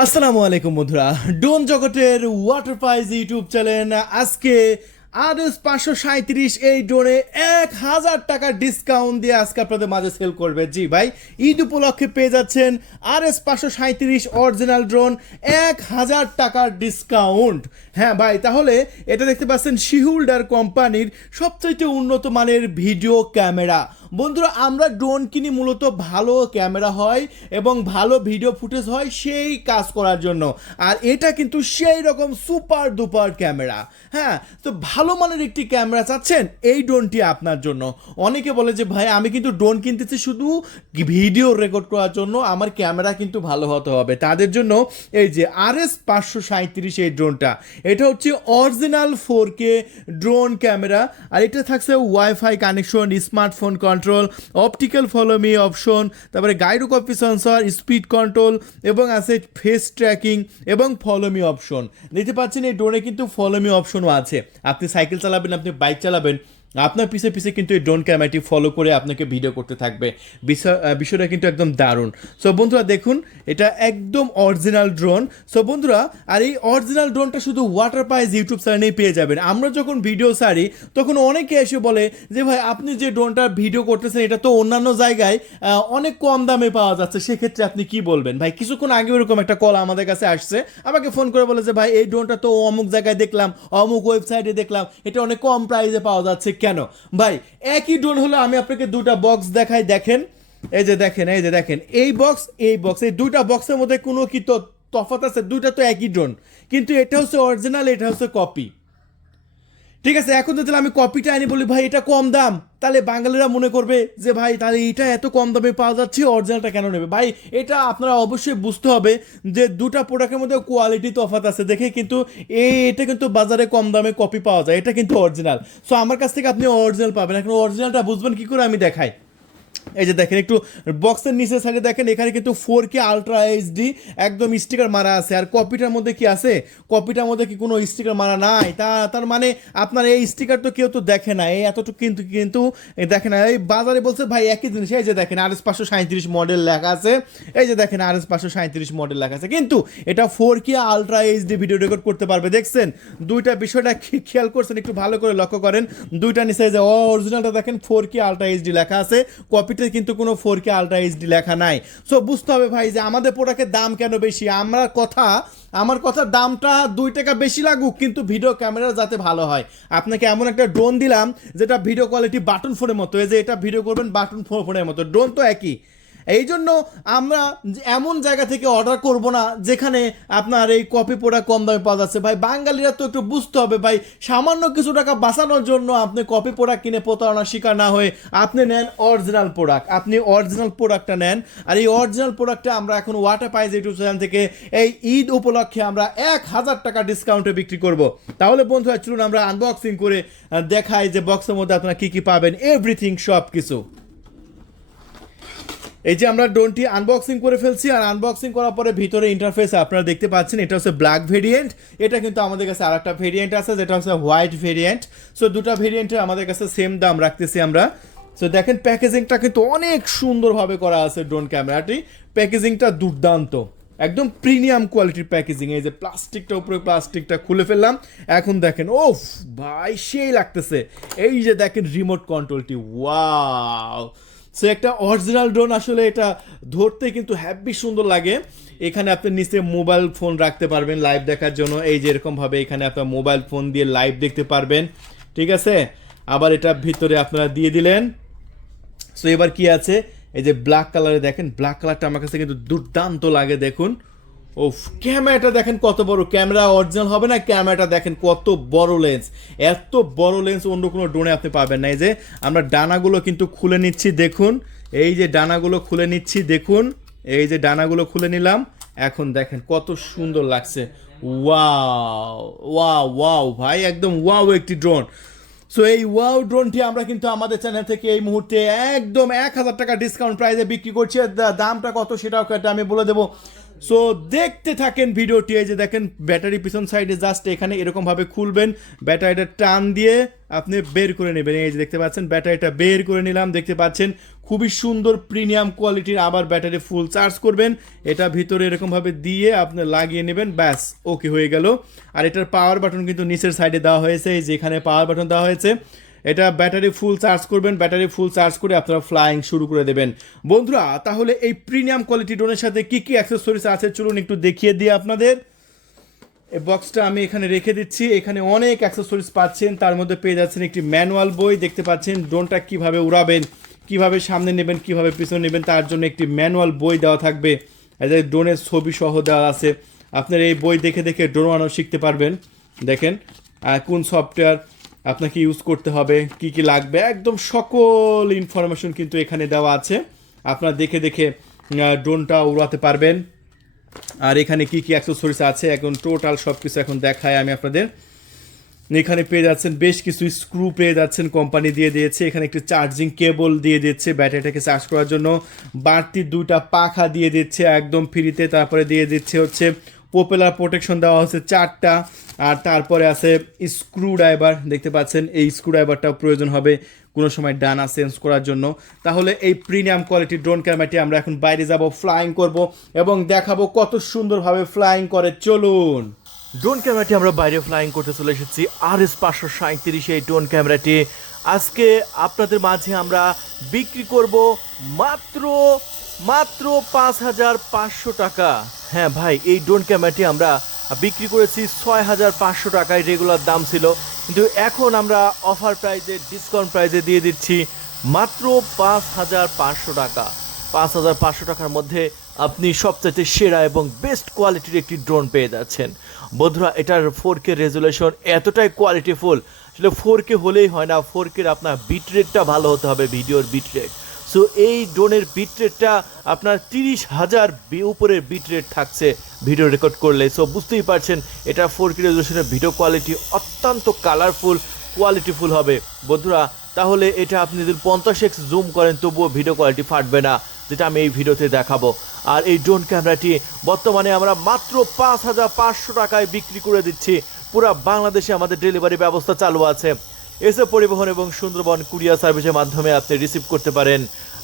আসসালামু আলাইকুম বন্ধুরা। ডোন জগতের ওয়াটার পাইজ ইউটিউব চ্যানেল আজকে আর এস পাঁচশো সাঁত্রিশ এই ড্রোনে এক হাজার টাকা ডিসকাউন্ট দিয়ে আজকে আপনাদের মাঝে সেল করবে। জি ভাই, ঈদ উপলক্ষে পেয়ে যাচ্ছেন আর এস পাঁচশো সাঁত্রিশ অরিজিনাল ড্রোন এক হাজার টাকার ডিসকাউন্ট হ্যাঁ ভাই, তাহলে এটা দেখতে পাচ্ছেন শিহুল্ডার কোম্পানির সবচাইতে উন্নত মানের ভিডিও ক্যামেরা বন্ধুরা, আমরা ড্রোন কিনি মূলত ভালো ক্যামেরা হয় এবং ভালো ভিডিও ফুটেজ হয় সেই কাজ করার জন্য। আর এটা কিন্তু সেই রকম সুপার ডুপার ক্যামেরা হ্যাঁ তো ভালো মানের একটি ক্যামেরা চাচ্ছেন এই ড্রোনটি আপনার জন্য। অনেকে বলে যে, ভাই, আমি কিন্তু ড্রোন কিনতেছি শুধু ভিডিও রেকর্ড করার জন্য। আমার ক্যামেরা কিন্তু ভালো হতে হবে। তাদের জন্য এই যে আর এস পাঁচশো সাঁত্রিশ এই ড্রোনটা এটা হচ্ছে original four K drone camera আর এটা থাকছে wifi connection smartphone control optical follow me option তারপরে গাইডুক কপি সেন্সর স্পিড কন্ট্রোল এবং আছে ফেস ট্র্যাকিং এবং ফলো মি অপশন দেখতে পাচ্ছেন এই ড্রোনে কিন্তু ফলো মি অপশনও আছে। আপনি সাইকেল চালাবেন, আপনি বাইক চালাবেন আপনার পিছে পিছে কিন্তু এই ড্রোন ক্যামেরাটি ফলো করে আপনাকে ভিডিও করতে থাকবে। বিষয় বিষয়টা কিন্তু একদম দারুণ। সো বন্ধুরা দেখুন, এটা একদম অরিজিনাল ড্রোন সো বন্ধুরা, আর এই অরিজিনাল ড্রোনটা শুধু ওয়াটার পাইজ ইউটিউব চ্যানেলেই পেয়ে যাবেন। আমরা যখন ভিডিও সারি তখন অনেকে এসে বলে যে, ভাই, আপনি যে ড্রোনটা ভিডিও করতেছেন, এটা তো অন্যান্য জায়গায় অনেক কম দামে পাওয়া যাচ্ছে। সেক্ষেত্রে আপনি কি বলবেন? ভাই, কিছুক্ষণ আগে ওরকম একটা কল আমাদের কাছে আসছে। আমাকে ফোন করে বলে যে, ভাই, এই ড্রোনটা তো অমুক জায়গায় দেখলাম, অমুক ওয়েবসাইটে দেখলাম, এটা অনেক কম প্রাইসে পাওয়া যাচ্ছে। কেন? ভাই, একই ড্রোন হলো আমি আপনাকে দুটা বক্স দেখাই, দেখেন। এই যে দেখেন, এই যে দেখেন। এই বক্স এই বক্স এই দুইটা বক্সের মধ্যে কোনো কি তো তফাৎ আছে? দুইটা তো একই ড্রোন কিন্তু এটা হচ্ছে অরিজিনাল এটা হচ্ছে কপি ঠিক আছে, এখন তো তাহলে আমি কপিটা আনি বলি, ভাই, এটা কম দাম। তাহলে বাঙালিরা মনে করবে যে, ভাই, তাহলে এটা এত কম দামে পাওয়া যাচ্ছে অরিজিনালটা কেন নেবে? ভাই, এটা আপনারা অবশ্যই বুঝতে হবে যে, দুটা প্রোডাক্টের মধ্যে কোয়ালিটি তফাত আছে। দেখে কিন্তু এই এটা কিন্তু বাজারে কম দামে কপি পাওয়া যায়, এটা কিন্তু অরিজিনাল সো আমার কাছ থেকে আপনি অরিজিনাল পাবেন। এখন অরিজিনালটা বুঝবেন, কী করে আমি দেখাই? এই যে দেখেন, একটু বক্সের নিচে সাইডে দেখেন, এখানে কিন্তু ফোর কে আলট্রা এইচডি একদম স্টিকার মারা আছে। আর কপিটার মধ্যে কি আছে? কপিটার মধ্যে কি কোনো স্টিকার মারা নাই? তা, তার মানে আপনার এই স্টিকার তো কেউ তো দেখে না। এই এতটুকু কিন্তু কিন্তু দেখে না। এই বাজারে বলছে, ভাই, একই জিনিস। এই যে দেখেন আর এস পাঁচশো সাঁত্রিশ মডেল লেখা আছে। এই যে দেখেন আর এস পাঁচশো সাঁত্রিশ মডেল লেখা আছে। কিন্তু এটা four K ultra HD video record করতে পারবে। দেখছেন, দুইটা বিষয়টা খেয়াল করছেন? একটু ভালো করে লক্ষ্য করেন। দুইটা নিচে যে অরিজিনালটা দেখেন ফোর কে আলট্রা এইচডি লেখা আছে। কপিতে কিন্তু কোনো ফোর কে আলট্রা এইচডি লেখা নাই। সো বুঝতে হবে ভাই যে আমাদের প্রোডাক্টের দাম কেন বেশি? আমার কথা আমার কথা দামটা দুই টাকা বেশি লাগুক, কিন্তু ভিডিও ক্যামেরা যাতে ভালো হয়। আপনাকে এমন একটা ড্রোন দিলাম, যেটা ভিডিও কোয়ালিটি বাটন ফোনের মতো। এই যে এটা ভিডিও করবেন বাটন ফোনের মতো। ড্রোন তো একই। এই জন্য আমরা এমন জায়গা থেকে অর্ডার করব না যেখানে আপনার এই কপি প্রোডাক্ট কম দামে পাওয়া যাচ্ছে। ভাই, বাঙালিরা তো একটু বুঝতে হবে, ভাই, সামান্য কিছু টাকা বাঁচানোর জন্য আপনি কপি প্রোডাক্ট কিনে প্রতারণার শিকার না হয়ে আপনি নেন অরিজিনাল প্রোডাক্ট আপনি অরিজিনাল প্রোডাক্টটা নেন। আর এই অরিজিনাল প্রোডাক্টটা আমরা এখন ওয়াটার পাইজ ইউটিউব চ্যানেল থেকে এই ঈদ উপলক্ষে আমরা এক হাজার টাকা ডিসকাউন্টে বিক্রি করব। তাহলে বন্ধুরা, চলুন আমরা আনবক্সিং করে দেখাই যে বক্সের মধ্যে আপনারা কি কি পাবেন। এভরিথিং সব কিছু এই যে আমরা ড্রোনটি আনবক্সিং করে ফেলছি, আর আনবক্সিং করার পরে ভিতরে ইন্টারফেস আপনারা দেখতে পাচ্ছেন, এটা হচ্ছে ব্ল্যাক ভেরিয়েন্ট এটা কিন্তু আমাদের কাছে আর একটা ভেরিয়েন্ট আছে, যেটা হচ্ছে হোয়াইট ভেরিয়েন্ট সো দুটো ভেরিয়েন্টের আমাদের কাছে সেম দাম রাখতেছি আমরা। সো দেখেন প্যাকেজিংটা কিন্তু অনেক সুন্দরভাবে করা আছে ড্রোন ক্যামেরাটি প্যাকেজিংটা দুর্দান্ত। একদম প্রিমিয়াম কোয়ালিটির প্যাকেজিং এই যে প্লাস্টিকটা উপরে প্লাস্টিকটা খুলে ফেললাম। এখন দেখেন ওফ ভাই, সেই লাগতেছে। এই যে দেখেন রিমোট কন্ট্রোলটি ওয়াও সো একটা অরিজিনাল ড্রোন আসলে এটা ধরতে কিন্তু হ্যাপি সুন্দর লাগে। এখানে আপনি নিচে মোবাইল ফোন রাখতে পারবেন লাইভ দেখার জন্য। এই যে এরকম ভাবে এখানে আপনার মোবাইল ফোন দিয়ে লাইভ দেখতে পারবেন। ঠিক আছে? আবার এটা ভিতরে আপনারা দিয়ে দিলেন। সো এবার কি আছে? এই যে ব্ল্যাক কালারে দেখেন ব্ল্যাক কালারটা আমার কাছে কিন্তু দুর্দান্ত লাগে, দেখুন। ও ক্যামেরাটা দেখেন কত বড়। ক্যামেরা অরিজিনাল হবে না, ক্যামেরাটা দেখেন কত বড় লেন্স এত বড় লেন্স অন্য কোনো ড্রোনে আপনি পাবেন না। এই যে আমরা ডানাগুলো কিন্তু খুলে নিচ্ছি, দেখুন। এই যে ডানাগুলো খুলে নিচ্ছি, দেখুন। এই যে ডানাগুলো খুলে নিলাম। এখন দেখেন কত সুন্দর লাগছে। ওয়াও ওয়া ওয়াও ভাই, একদম ওয়াও একটি ড্রোন সো এই ওয়াও ড্রোনটি আমরা কিন্তু আমাদের চ্যানেল থেকে এই মুহূর্তে একদম এক হাজার টাকা ডিসকাউন্ট প্রাইসে বিক্রি করছি। দামটা কত সেটাও আমি বলে দেবো। সো দেখতে থাকেন ভিডিওটি, এই যে দেখেন, ব্যাটারি পিছন সাইডে জাস্ট এখানে এরকমভাবে খুলবেন, ব্যাটারিটা টান দিয়ে আপনি বের করে নেবেন। এই যে দেখতে পাচ্ছেন, ব্যাটারিটা বের করে নিলাম, দেখতে পাচ্ছেন, খুবই সুন্দর প্রিমিয়াম কোয়ালিটির আবার ব্যাটারি ফুল চার্জ করবেন। এটা ভিতরে এরকমভাবে দিয়ে আপনি লাগিয়ে নেবেন, ব্যাস ওকে হয়ে গেল। আর এটার পাওয়ার বাটন কিন্তু নিচের সাইডে দেওয়া হয়েছে, এই যেখানে পাওয়ার বাটন দেওয়া হয়েছে। এটা ব্যাটারি ফুল চার্জ করবেন, ব্যাটারি ফুল চার্জ করে আপনারা ফ্লাইং শুরু করে দেবেন। বন্ধুরা, তাহলে এই প্রিমিয়াম কোয়ালিটি ড্রোনের সাথে কি কি অ্যাক্সেসরিজ আছে চলুন একটু দেখিয়ে দিই আপনাদের। এই বক্সটা আমি এখানে রেখে দিচ্ছি। এখানে অনেক অ্যাক্সেসরিজ পাচ্ছেন। তার মধ্যে পেয়ে যাচ্ছেন একটি ম্যানুয়াল বই। দেখতে পাচ্ছেন ড্রোনটা কীভাবে উড়াবেন, কীভাবে সামনে নেবেন, কীভাবে পিছনে নেবেন, তার জন্য একটি ম্যানুয়াল বই দেওয়া থাকবে। ড্রোনের ছবি সহ দেওয়া আছে। আপনার এই বই দেখে দেখে ড্রোন বানানো শিখতে পারবেন। দেখেন কোন সফটওয়্যার আপনাকে ইউজ করতে হবে, কি কি লাগবে, একদম সকল ইনফরমেশন কিন্তু এখানে দেওয়া আছে। আপনারা দেখে দেখে ড্রোনটা উড়াতে পারবেন। আর এখানে কি কি অ্যাক্সেসরিজ আছে, এখন টোটাল সব কিছু এখন দেখায় আমি আপনাদের। এখানে পেয়ে যাচ্ছেন বেশ কিছু স্ক্রু পেয়ে যাচ্ছেন কোম্পানি দিয়ে দিয়েছে। এখানে একটি চার্জিং কেবল দিয়ে দিচ্ছে ব্যাটারিটাকে চার্জ করার জন্য। বাড়তি দুটা পাখা দিয়ে দিচ্ছে একদম ফ্রিতে তারপরে দিয়ে দিচ্ছে হচ্ছে পপুলার প্রোটেকশন দেওয়া হচ্ছে চারটা। আর তারপরে আছে স্ক্রু ড্রাইভার দেখতে পাচ্ছেন, এই স্ক্রু ড্রাইভারটাও প্রয়োজন হবে কোনো সময় ডানা চেঞ্জ করার জন্য। তাহলে এই প্রিমিয়াম কোয়ালিটির ড্রোন ক্যামেরাটি আমরা এখন বাইরে যাব ফ্লাইং করব এবং দেখাবো কত সুন্দরভাবে ফ্লাইং করে। চলুন। ড্রোন ক্যামেরাটি আমরা বাইরে ফ্লাইং করতে চলে এসেছি আর এস পাঁচশো সাঁত্রিশ এই ড্রোন ক্যামেরাটি। আজকে আপনাদের মাঝে আমরা বিক্রি করব মাত্র মাত্র পাঁচ হাজার পাঁচশো টাকা। হ্যাঁ ভাই, এই ড্রোন ক্যামেরাটি আমরা বিক্রি করেছি ছয় হাজার পাঁচশো টাকায় রেগুলার দাম ছিল। কিন্তু এখন আমরা অফার প্রাইজে ডিসকাউন্ট প্রাইজে দিয়ে দিচ্ছি মাত্র পাঁচ হাজার পাঁচশো টাকা। পাঁচ হাজার পাঁচশো টাকার মধ্যে আপনি সবচেয়ে সেরা এবং বেস্ট কোয়ালিটির একটি ড্রোন পেয়ে যাচ্ছেন। বন্ধুরা, এটার ফোর কে রেজুলেশন এতটাই কোয়ালিটিফুল আসলে ফোর কে হলেই হয় না ফোর কে আপনার বিট রেটটা ভালো হতে হবে ভিডিওর বিট রেট সো এই ড্রোনের বিট রেটটা আপনার তিরিশ হাজার উপরের বিট রেট থাকছে ভিডিও রেকর্ড করলে। সো বুঝতেই পারছেন, এটা ফোর কে রেজুলেশনের ভিডিও কোয়ালিটি অত্যন্ত কালারফুল কোয়ালিটিফুল হবে। বন্ধুরা, তাহলে এটা আপনি যদি পঞ্চাশ এক্স জুম করেন, তবুও ভিডিও কোয়ালিটি ফাটবে না, যেটা আমি এই ভিডিওতে দেখাবো। আর এই ড্রোন ক্যামেরাটি বর্তমানে আমরা মাত্র পাঁচ হাজার পাঁচশো টাকায় বিক্রি করে দিচ্ছি। পুরো বাংলাদেশে আমাদের ডেলিভারি ব্যবস্থা চালু আছে। এসে পরিবহন এবং সুন্দরবন কুরিয়া সার্ভিসের মাধ্যমে আপনি রিসিভ করতে পারেন।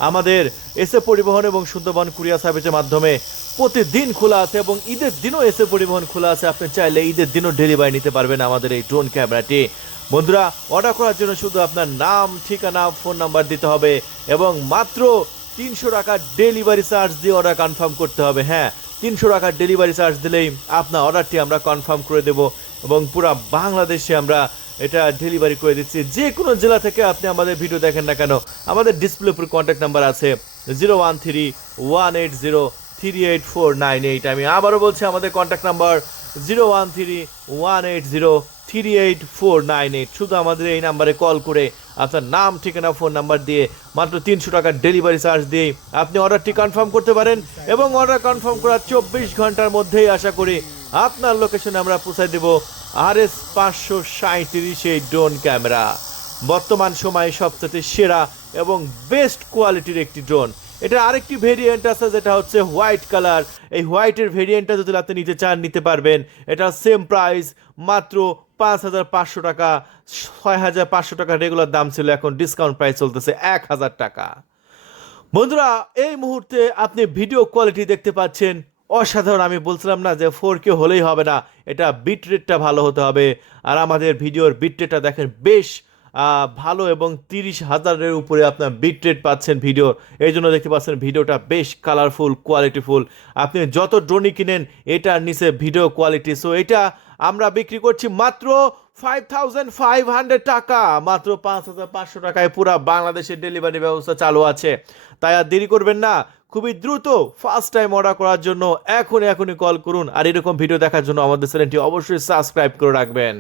আমাদের এসে পরিবহন এবং সুন্দরবন কুরিয়া সার্ভিসের মাধ্যমে প্রতিদিন খোলা আছে এবং ঈদের দিনও এসে পরিবহন খোলা আছে। আপনি চাইলে ঈদের দিনও ডেলিভারি নিতে পারবেন আমাদের এই ড্রোন ক্যামেরাটি বন্ধুরা, অর্ডার করার জন্য শুধু আপনার নাম, ঠিকানা ফোন নাম্বার দিতে হবে এবং মাত্র তিনশো টাকার ডেলিভারি চার্জ দিয়ে অর্ডার কনফার্ম করতে হবে। হ্যাঁ তিনশো টাকার ডেলিভারি চার্জ দিলেই আপনার অর্ডারটি আমরা কনফার্ম করে দেব। এবং পুরো বাংলাদেশে আমরা এটা ডেলিভারি করে দিচ্ছি। যে কোনো জেলা থেকে আপনি আমাদের ভিডিও দেখেন না কেন, আমাদের ডিসপ্লে উপর কন্ট্যাক্ট নাম্বার আছে zero one three one eight zero three eight four nine eight আমি আবারও বলছি, আমাদের contact number zero one three one eight zero three eight four nine eight শুধু আমাদের এই নাম্বারে কল করে আপনার নাম, ঠিকানা ফোন নাম্বার দিয়ে মাত্র তিনশো টাকার ডেলিভারি চার্জ দিয়ে আপনি অর্ডারটি কনফার্ম করতে পারেন এবং অর্ডার কনফার্ম করার চব্বিশ ঘণ্টার মধ্যেই আশা করি আপনার লোকেশনে আমরা পৌঁছায় দেব আর এস পাঁচশো সাঁত্রিশ এই ড্রোন ক্যামেরা বর্তমান সময়ে সবচেয়ে সেরা এবং বেস্ট কোয়ালিটির একটি ড্রোন এটা আরেকটি ভেরিয়েন্ট আছে যেটা হচ্ছে হোয়াইট কালার এই হোয়াইটের ভেরিয়েন্টটা যদি আপনি নিতে চান, নিতে পারবেন। এটা সেম প্রাইস মাত্র পাঁচ হাজার পাঁচশো টাকা। ছয় হাজার পাঁচশো টাকা রেগুলার দাম ছিল, এখন ডিসকাউন্ট প্রাইস চলতেছে এক হাজার টাকা। বন্ধুরা, এই মুহূর্তে আপনি ভিডিও কোয়ালিটি দেখতে পাচ্ছেন অসাধারণ, আমি বলছিলাম না যে ফোর কে হলেই হবে না, এটা বিট রেটটা ভালো হতে হবে। আর আমাদের ভিডিওর বিট রেটটা দেখেন, বেশ ভালো এবং তিরিশ হাজারের উপরে আপনার বিট রেট পাচ্ছেন ভিডিওর। এই জন্য দেখতে পাচ্ছেন ভিডিওটা বেশ কালারফুল কোয়ালিটিফুল আপনি যত ড্রোনই কিনেন, এটার নিচে ভিডিও কোয়ালিটি সো এটা আমরা বিক্রি করছি মাত্র ফাইভ থাউজেন্ড ফাইভ হান্ড্রেড টাকা। মাত্র পাঁচ হাজার পাঁচশো টাকায় পুরো বাংলাদেশের ডেলিভারি ব্যবস্থা চালু আছে। তাই আর দেরি করবেন না খুবই দ্রুত ফার্স্ট টাইম অর্ডার করার জন্য এখনই এখনই কল করুন। আর এরকম ভিডিও দেখার জন্য আমাদের চ্যানেলটি অবশ্যই সাবস্ক্রাইব করে রাখবেন।